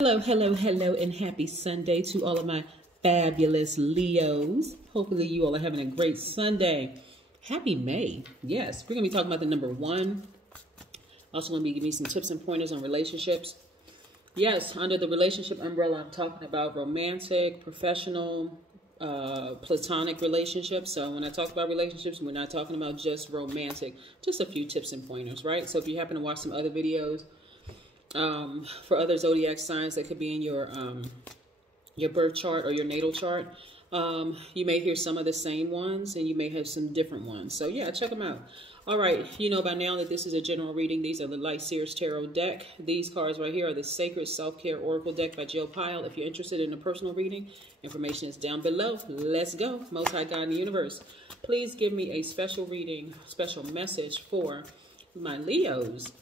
Hello, hello, hello, and happy Sunday to all of my fabulous Leos. Hopefully you all are having a great Sunday. Happy May. Yes, we're going to be talking about the number 1. Also going to be giving you some tips and pointers on relationships. Yes, under the relationship umbrella, I'm talking about romantic, professional, platonic relationships. So when I talk about relationships, we're not talking about just romantic, just a few tips and pointers, right? So if you happen to watch some other videos, for other zodiac signs that could be in your birth chart or your natal chart, you may hear some of the same ones and you may have some different ones. So yeah, check them out. All right, you know by now that this is a general reading. These are the Light Seers Tarot deck. These cards right here are the Sacred Self-Care Oracle deck by Jill Pyle. If you're interested in a personal reading, information is down below. Let's go. Most High God in the universe, please give me a special reading, special message for my Leos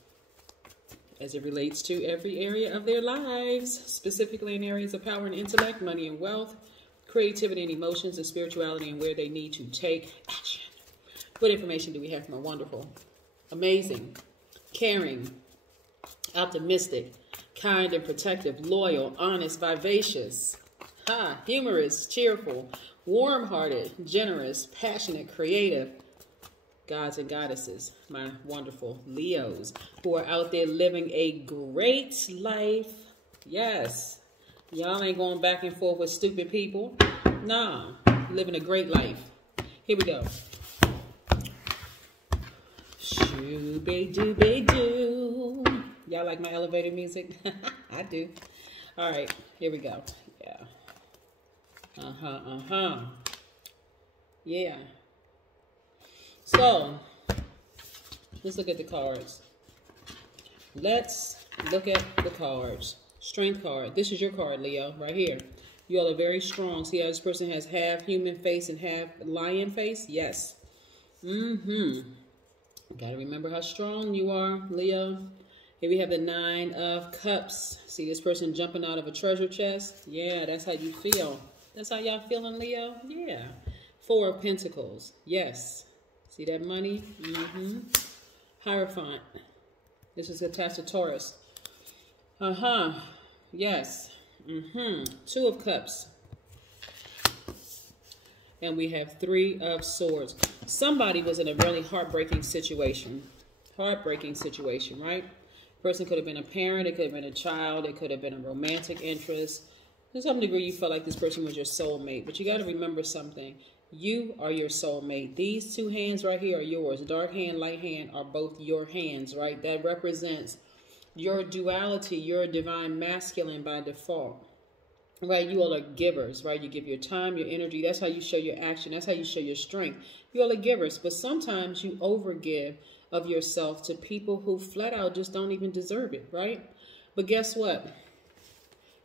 as it relates to every area of their lives, specifically in areas of power and intellect, money and wealth, creativity and emotions, and spirituality, and where they need to take action. What information do we have from a wonderful, amazing, caring, optimistic, kind and protective, loyal, honest, vivacious, humorous, cheerful, warm-hearted, generous, passionate, creative, gods and goddesses, my wonderful Leos, who are out there living a great life. Yes, y'all ain't going back and forth with stupid people. Nah, living a great life. Here we go. Shoo-be-doo-be-doo. Y'all like my elevator music? I do. All right, here we go. Yeah. Yeah. So, let's look at the cards. Let's look at the cards. Strength card. This is your card, Leo, right here. You all are very strong. See how this person has half human face and half lion face? Yes. Got to remember how strong you are, Leo. Here we have the 9 of Cups. See this person jumping out of a treasure chest? Yeah, that's how you feel. That's how y'all feeling, Leo? Yeah. 4 of Pentacles. Yes. See that money? Hierophant. This is attached to Taurus. Yes. 2 of Cups. And we have 3 of Swords. Somebody was in a really heartbreaking situation. Heartbreaking situation, right? Person could have been a parent. It could have been a child. It could have been a romantic interest. To some degree, you felt like this person was your soulmate. But you got to remember something. You are your soulmate. These 2 hands right here are yours. Dark hand, light hand are both your hands, right? That represents your duality. You're a divine masculine by default, right? You all are givers, right? You give your time, your energy. That's how you show your action. That's how you show your strength. You all are givers, but sometimes you overgive of yourself to people who flat out just don't even deserve it, right? But guess what?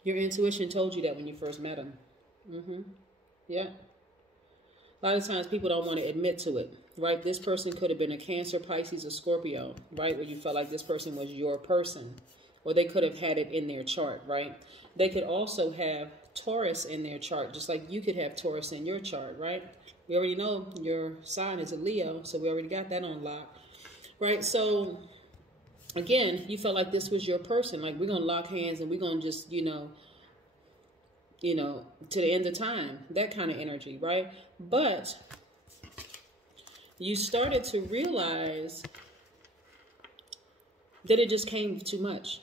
Your intuition told you that when you first met them. Yeah. A lot of times people don't want to admit to it, right? This person could have been a Cancer, Pisces, or Scorpio, right? Where you felt like this person was your person. Or they could have had it in their chart, right? They could also have Taurus in their chart, just like you could have Taurus in your chart, right? We already know your sign is a Leo, so we already got that on lock, right? So, again, you felt like this was your person. Like, we're going to lock hands and we're going to just, you know, to the end of time, that kind of energy, right? But you started to realize that it just came too much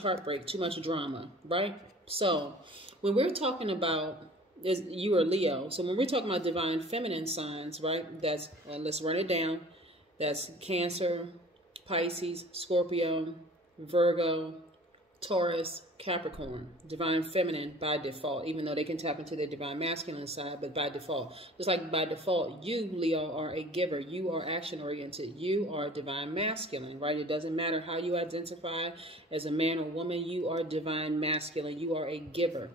heartbreak, too much drama, right? So when we're talking about, you are Leo, so when we're talking about divine feminine signs, right, that's, let's run it down. That's Cancer, Pisces, Scorpio, Virgo, Taurus, Capricorn, divine feminine by default, even though they can tap into their divine masculine side, but by default. Just like by default, you, Leo, are a giver. You are action-oriented. You are divine masculine, right? It doesn't matter how you identify as a man or woman. You are divine masculine. You are a giver.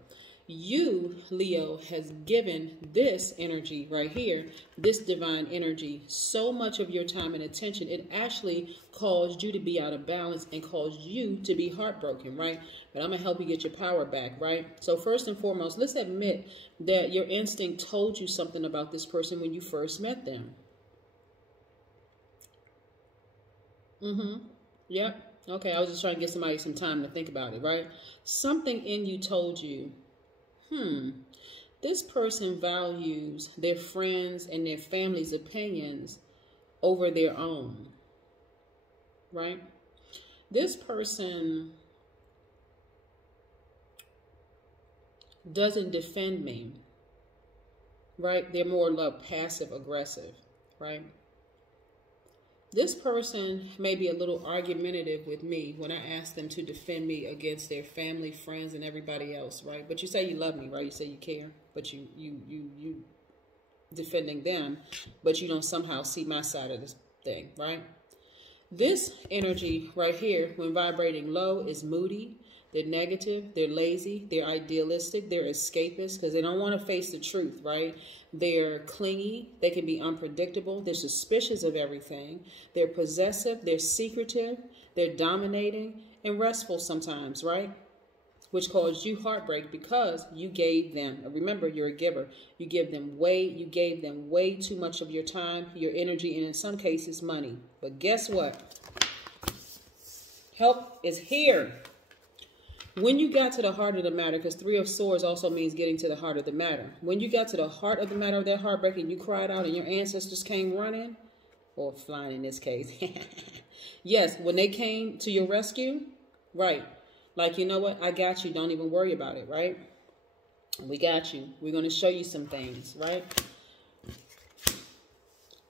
You, Leo, has given this energy right here, this divine energy, so much of your time and attention, it actually caused you to be out of balance and caused you to be heartbroken, right? But I'm going to help you get your power back, right? So first and foremost, let's admit that your instinct told you something about this person when you first met them. Yep. Okay, I was just trying to get somebody some time to think about it, right? Something in you told you, this person values their friends and their family's opinions over their own, right? This person doesn't defend me, right? They're more passive aggressive, right? This person may be a little argumentative with me when I ask them to defend me against their family, friends, and everybody else, right? But you say you love me, right? You say you care, but you defending them, but you don't somehow see my side of this thing, right? This energy right here, when vibrating low, is moody. They're negative, they're lazy, they're idealistic, they're escapist because they don't want to face the truth, right? They're clingy, they can be unpredictable, they're suspicious of everything, they're possessive, they're secretive, they're dominating, and restful sometimes, right? Which caused you heartbreak because you gave them, remember you're a giver, you gave them way too much of your time, your energy, and in some cases money. But guess what? Help is here. When you got to the heart of the matter, because 3 of Swords also means getting to the heart of the matter. When you got to the heart of the matter of that heartbreak and you cried out and your ancestors came running, or flying in this case. Yes, when they came to your rescue, right. Like, you know what? I got you. Don't even worry about it, right? We got you. We're going to show you some things, right?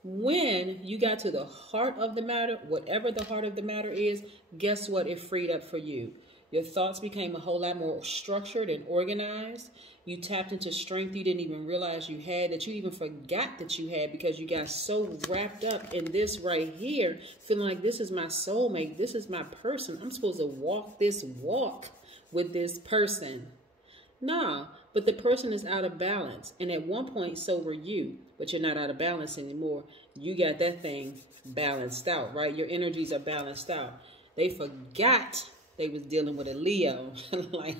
When you got to the heart of the matter, whatever the heart of the matter is, guess what? It freed up for you. Your thoughts became a whole lot more structured and organized. You tapped into strength you didn't even realize you had, that you even forgot that you had because you got so wrapped up in this right here, feeling like this is my soulmate, this is my person. I'm supposed to walk this walk with this person. Nah, but the person is out of balance. And at one point, so were you, but you're not out of balance anymore. You got that thing balanced out, right? Your energies are balanced out. They forgot they was dealing with a Leo. Like,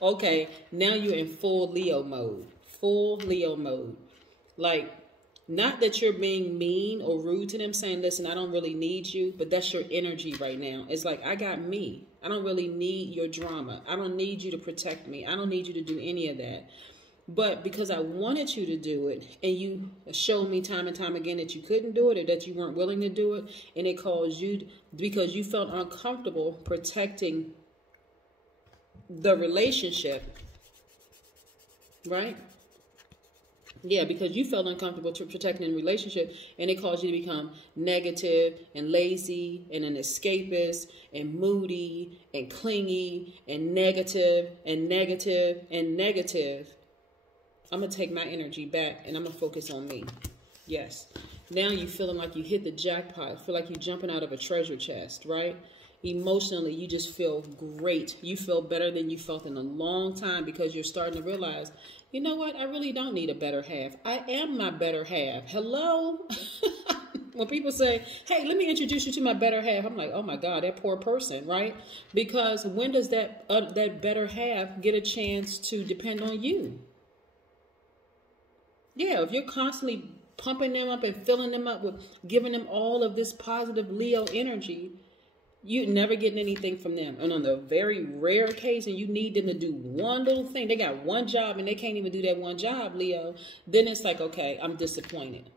okay, now you're in full Leo mode. Full Leo mode. Like, not that you're being mean or rude to them, saying, listen, I don't really need you, but that's your energy right now. It's like, I got me. I don't really need your drama. I don't need you to protect me. I don't need you to do any of that. But because I wanted you to do it, and you showed me time and time again that you couldn't do it or that you weren't willing to do it, and it caused you, because you felt uncomfortable protecting the relationship, right? Yeah, because you felt uncomfortable protecting the relationship, and it caused you to become negative and lazy and an escapist and moody and clingy and negative and negative and negative. I'm going to take my energy back and I'm going to focus on me. Yes. Now you're feeling like you hit the jackpot. Feel like you're jumping out of a treasure chest, right? Emotionally, you just feel great. You feel better than you felt in a long time because you're starting to realize, you know what? I really don't need a better half. I am my better half. Hello? When people say, hey, let me introduce you to my better half, I'm like, oh my God, that poor person, right? Because when does that better half get a chance to depend on you? Yeah, if you're constantly pumping them up and filling them up with giving them all of this positive Leo energy, you're never getting anything from them. And on the very rare occasion you need them to do one little thing, they got one job and they can't even do that one job, Leo, then it's like, okay, I'm disappointed.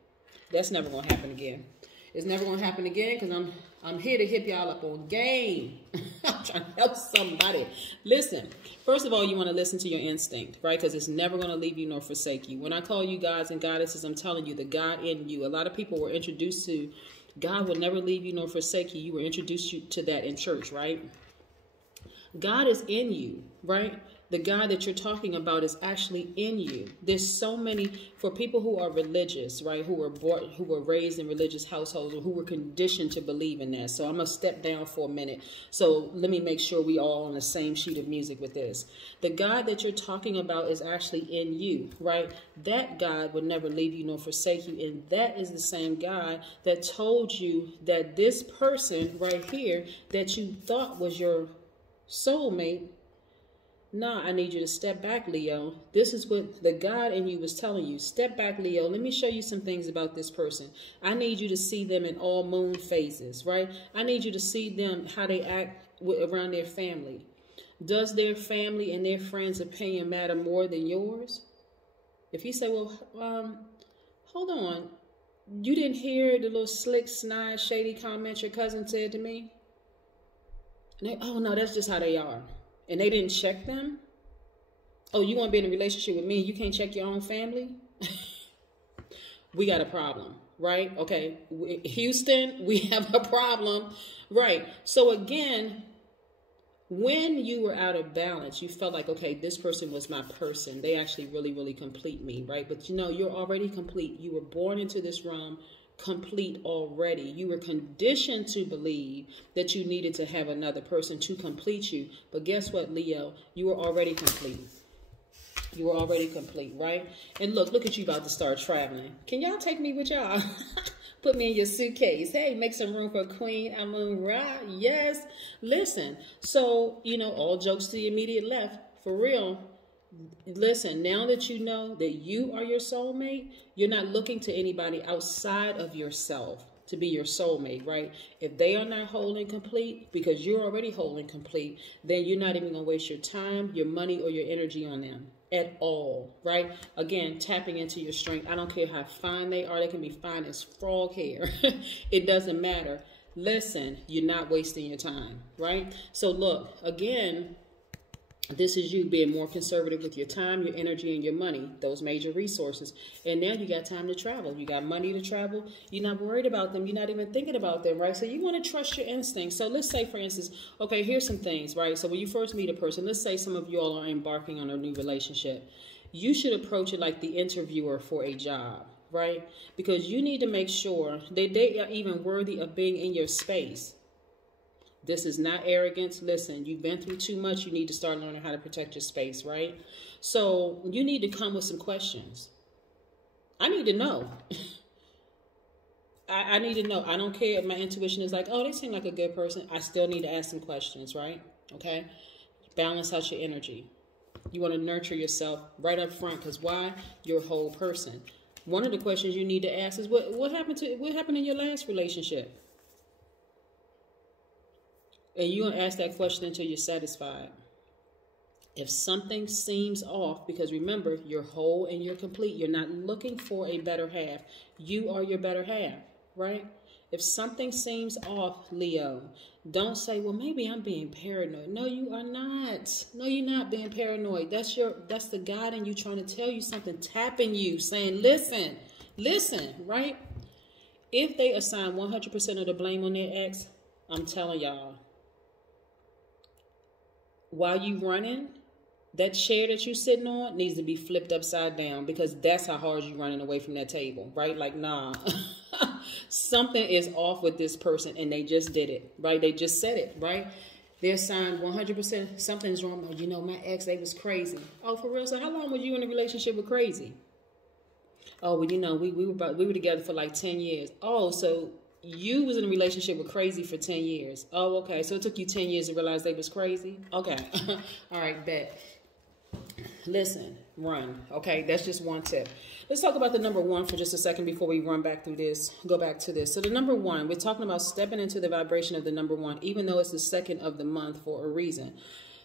That's never going to happen again. It's never going to happen again because I'm here to hip y'all up on game. I'm trying to help somebody. Listen, first of all, you want to listen to your instinct, right? Because it's never going to leave you nor forsake you. When I call you gods and goddesses, I'm telling you the God in you. A lot of people were introduced to God will never leave you nor forsake you. You were introduced to that in church, right? God is in you, right? The God that you're talking about is actually in you. There's so many, for people who are religious, right, who were raised in religious households or who were conditioned to believe in that. So I'm going to step down for a minute. So let me make sure we all on the same sheet of music with this. The God that you're talking about is actually in you, right? That God will never leave you nor forsake you. And that is the same God that told you that this person right here that you thought was your soulmate Nah, I need you to step back, Leo. This is what the God in you was telling you. Step back, Leo. Let me show you some things about this person. I need you to see them in all moon phases, right? I need you to see them, how they act around their family. Does their family and their friends' opinion matter more than yours? If you say, well, hold on. You didn't hear the little slick, snide, shady comment your cousin said to me? Oh, no, that's just how they are. And they didn't check them? Oh, you want to be in a relationship with me? You can't check your own family? We got a problem, right? Okay, Houston, we have a problem, right? So again, when you were out of balance, you felt like, okay, this person was my person. They actually really, really complete me, right? But you know, you're already complete. You were born into this realm complete already. You were conditioned to believe that you needed to have another person to complete you. But guess what, Leo? You were already complete. You were already complete, right? And look at you about to start traveling. Can y'all take me with y'all? Put me in your suitcase. Hey, make some room for Queen Amun Ra. Yes. Listen, so, you know, all jokes to the immediate left. For real. Listen, now that you know that you are your soulmate, you're not looking to anybody outside of yourself to be your soulmate, right? If they are not whole and complete, because you're already whole and complete, then you're not even going to waste your time, your money, or your energy on them at all, right? Again, tapping into your strength. I don't care how fine they are. They can be fine as frog hair. It doesn't matter. Listen, you're not wasting your time, right? So look, again, this is you being more conservative with your time, your energy, and your money, those major resources. And now you got time to travel. You got money to travel. You're not worried about them. You're not even thinking about them, right? So you want to trust your instincts. So let's say, for instance, okay, here's some things, right? So when you first meet a person, let's say some of you all are embarking on a new relationship. You should approach it like the interviewer for a job, right? Because you need to make sure that they are even worthy of being in your space. This is not arrogance. Listen, you've been through too much. You need to start learning how to protect your space, right? So you need to come with some questions. I need to know. I need to know. I don't care if my intuition is like, oh, they seem like a good person. I still need to ask some questions, right? Okay? Balance out your energy. You want to nurture yourself right up front because why? You're a whole person. One of the questions you need to ask is what happened in your last relationship? And you're going to ask that question until you're satisfied. If something seems off, because remember, you're whole and you're complete. You're not looking for a better half. You are your better half, right? If something seems off, Leo, don't say, well, maybe I'm being paranoid. No, you are not. No, you're not being paranoid. That's the God in you trying to tell you something, tapping you, saying, listen, right? If they assign 100% of the blame on their ex, I'm telling y'all, while you running, that chair that you sitting on needs to be flipped upside down because that's how hard you running away from that table, right? Like, nah, something is off with this person and they just did it, right? They just said it, right? They're signed 100%. Something's wrong. You know, my ex, they was crazy. Oh, for real? So how long were you in a relationship with crazy? Oh, well, you know, we were together for like 10 years. Oh, so you was in a relationship with crazy for 10 years. Oh, okay. So it took you 10 years to realize they was crazy? Okay. All right, bet. Listen, run. Okay, that's just one tip. Let's talk about the number one for just a second before we run back through this. Go back to this. So the number one, we're talking about stepping into the vibration of the number one, even though it's the second of the month for a reason.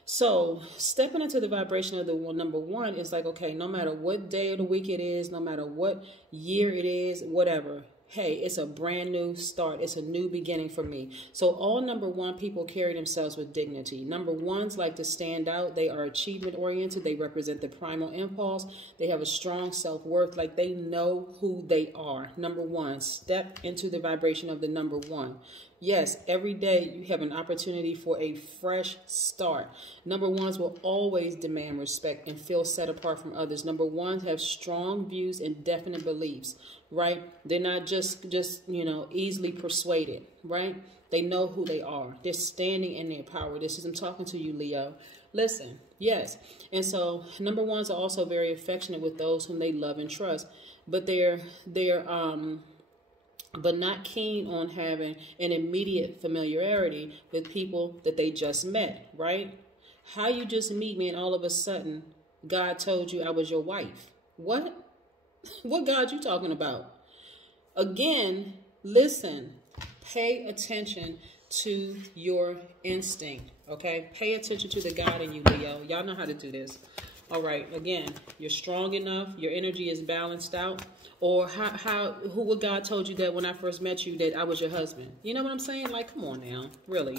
So stepping into the vibration of the number one is like, okay, no matter what day of the week it is, no matter what year it is, whatever, hey, it's a brand new start. It's a new beginning for me. So all number one people carry themselves with dignity. Number ones like to stand out. They are achievement oriented. They represent the primal impulse. They have a strong self-worth. Like they know who they are. Number one, step into the vibration of the number one. Yes, every day you have an opportunity for a fresh start. Number ones will always demand respect and feel set apart from others. Number ones have strong views and definite beliefs, right? They're not just you know, easily persuaded, right? They know who they are. They're standing in their power. This is, I'm talking to you, Leo. Listen, yes. And so number ones are also very affectionate with those whom they love and trust, but they're but not keen on having an immediate familiarity with people that they just met, right? How you just meet me and all of a sudden God told you I was your wife? What? What God you talking about? Again, listen, pay attention to your instinct, okay? Pay attention to the God in you, Leo. Y'all know how to do this. All right, again, you're strong enough, your energy is balanced out. Or what God told you that when I first met you that I was your husband? You know what I'm saying? Like, come on now, really.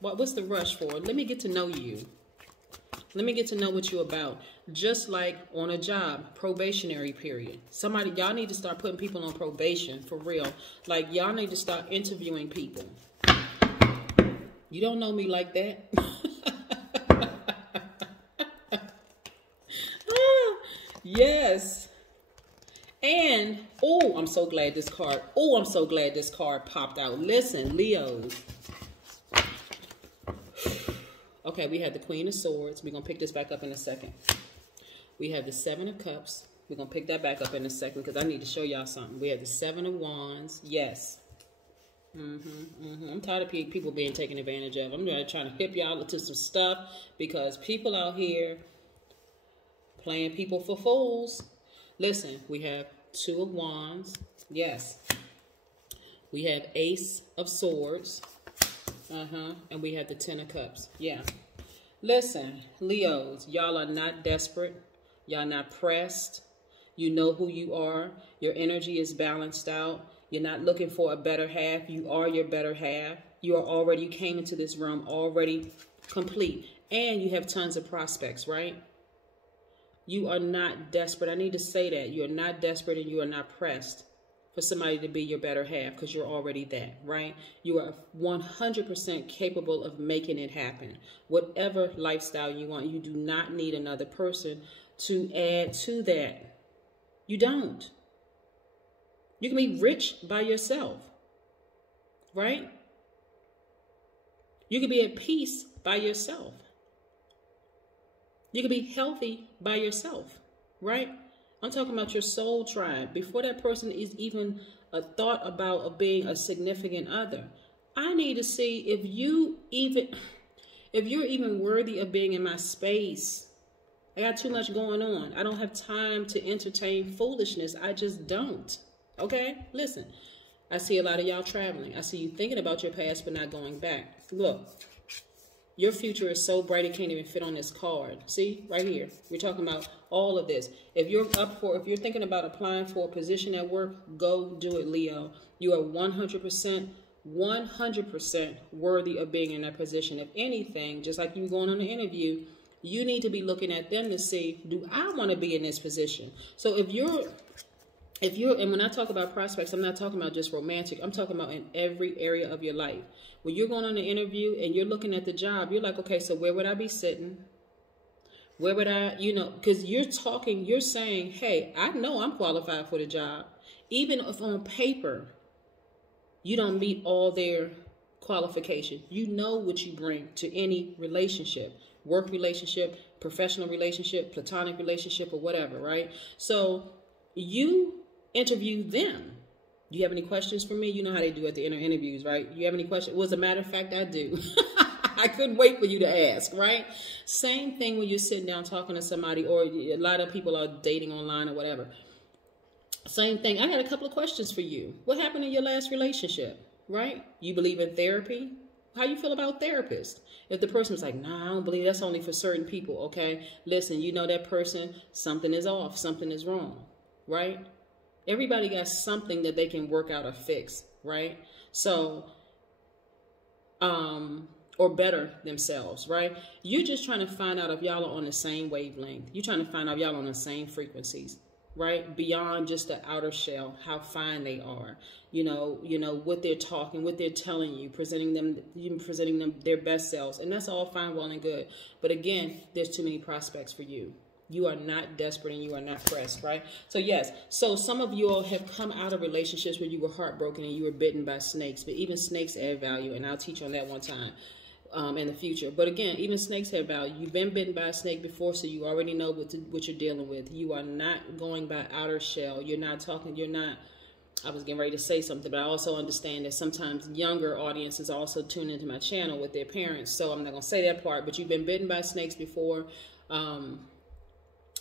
What's the rush for? Let me get to know you. Let me get to know what you're about. Just like on a job, probationary period. Y'all need to start putting people on probation, for real. Like, y'all need to start interviewing people. You don't know me like that. Yes. And, oh, I'm so glad this card popped out. Listen, Leos. Okay, we have the Queen of Swords. We're going to pick this back up in a second. We have the Seven of Cups. We're going to pick that back up in a second because I need to show y'all something. We have the Seven of Wands. Yes. I'm tired of people being taken advantage of. I'm trying to hip y'all to some stuff because people out here playing people for fools. Listen, we have Two of Wands. Yes. We have Ace of Swords. And we have the Ten of Cups. Yeah. Listen, Leos, y'all are not desperate. Y'all not pressed. You know who you are. Your energy is balanced out. You're not looking for a better half. You are your better half. You came into this realm already complete. And you have tons of prospects, right? You are not desperate. I need to say that. You are not desperate and you are not pressed for somebody to be your better half because you're already that, right? You are 100% capable of making it happen. Whatever lifestyle you want, you do not need another person to add to that. You don't. You can be rich by yourself, right? You can be at peace by yourself. You can be healthy by yourself, right? I'm talking about your soul tribe. Before that person is even a thought about being a significant other, I need to see if you're even worthy of being in my space. I got too much going on. I don't have time to entertain foolishness. I just don't. Okay? Listen, I see a lot of y'all traveling. I see you thinking about your past but not going back. Look. Your future is so bright it can't even fit on this card. See, right here. We're talking about all of this. If you're thinking about applying for a position at work, go do it, Leo. You are 100% worthy of being in that position. If anything, just like you going on an interview, you need to be looking at them to see, do I want to be in this position? So and when I talk about prospects, I'm not talking about just romantic. I'm talking about in every area of your life. When you're going on an interview and you're looking at the job, you're like, okay, so where would I be sitting? Where would I, because you're saying, hey, I know I'm qualified for the job. Even if on paper, you don't meet all their qualifications. You know what you bring to any relationship, work relationship, professional relationship, platonic relationship, or whatever, right? So you interview them. Do you have any questions for me? You know how they do at the interviews, right? You have any questions? Well, as a matter of fact, I do. I couldn't wait for you to ask, right? Same thing when you're sitting down talking to somebody, or a lot of people are dating online or whatever. Same thing. I got a couple of questions for you. What happened in your last relationship, right? You believe in therapy? How you feel about therapists? If the person's like, nah, I don't believe that's only for certain people, okay? Listen, you know that person, something is off, something is wrong, right? Everybody got something that they can work out or fix, right? So, or better themselves, right? You're just trying to find out if y'all are on the same wavelength. You're trying to find out if y'all are on the same frequencies, right? Beyond just the outer shell, how fine they are, you know, what they're talking, what they're telling you, presenting them their best selves. And that's all fine, well, and good. But again, there's too many prospects for you. You are not desperate and you are not pressed, right? So yes, so some of you all have come out of relationships where you were heartbroken and you were bitten by snakes, but even snakes add value, and I'll teach on that one time in the future. But again, even snakes have value. You've been bitten by a snake before, so you already know what you're dealing with. You are not going by outer shell. You're not talking, you're not I was getting ready to say something, but I also understand that sometimes younger audiences also tune into my channel with their parents. So I'm not going to say that part, but you've been bitten by snakes before.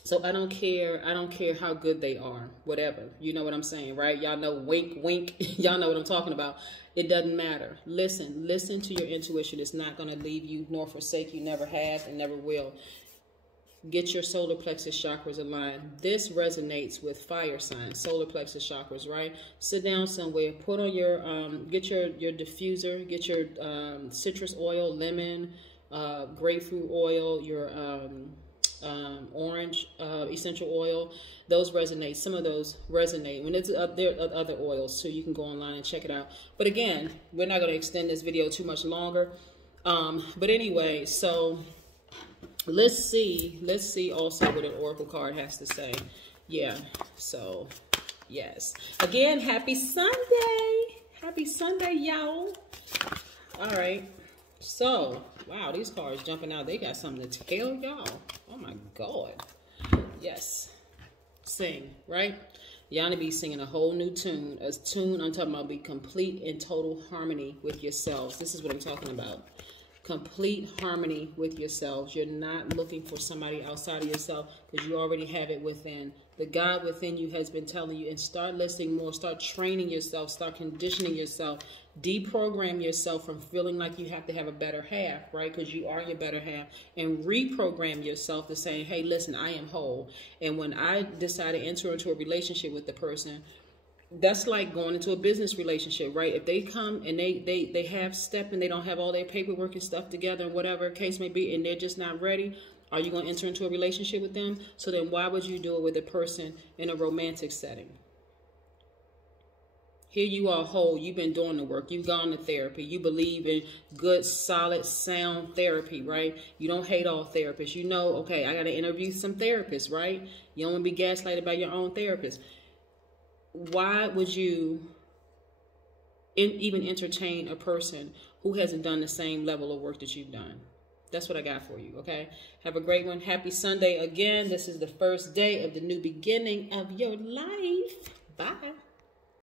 So I don't care. I don't care how good they are, whatever. You know what I'm saying, right? Y'all know, wink, wink. Y'all know what I'm talking about. It doesn't matter. Listen to your intuition. It's not going to leave you nor forsake you. Never has and never will. Get your solar plexus chakras aligned. This resonates with fire signs, solar plexus chakras, right? Sit down somewhere, put on your, get your diffuser, get your citrus oil, lemon, grapefruit oil, your orange essential oil. Those resonate. Some of those resonate. When it's there are other oils, so you can go online and check it out. But again, we're not going to extend this video too much longer. But anyway, so let's see also what an oracle card has to say. Yeah, so yes, again, happy Sunday, y'all. All right, so wow, these cards jumping out, they got something to tell y'all. Oh my God. Yes, sing, right? Y'all need to be singing a whole new tune. A tune I'm talking about, be complete and total harmony with yourselves. This is what I'm talking about. Complete harmony with yourselves. You're not looking for somebody outside of yourself, because you already have it within. The God within you has been telling you, and start listening more. Start training yourself. Start conditioning yourself. Deprogram yourself from feeling like you have to have a better half, right? Because you are your better half. And reprogram yourself to saying, hey, listen, I am whole. And when I decide to enter into a relationship with the person, that's like going into a business relationship, right? If they come and they have step and they don't have all their paperwork and stuff together and whatever case may be, and they're just not ready, are you going to enter into a relationship with them? So then why would you do it with a person in a romantic setting? Here you are whole. You've been doing the work. You've gone to therapy. You believe in good, solid, sound therapy, right? You don't hate all therapists. You know, okay, I got to interview some therapists, right? You don't want to be gaslighted by your own therapist. Why would you even entertain a person who hasn't done the same level of work that you've done? That's what I got for you, okay? Have a great one. Happy Sunday again. This is the first day of the new beginning of your life. Bye.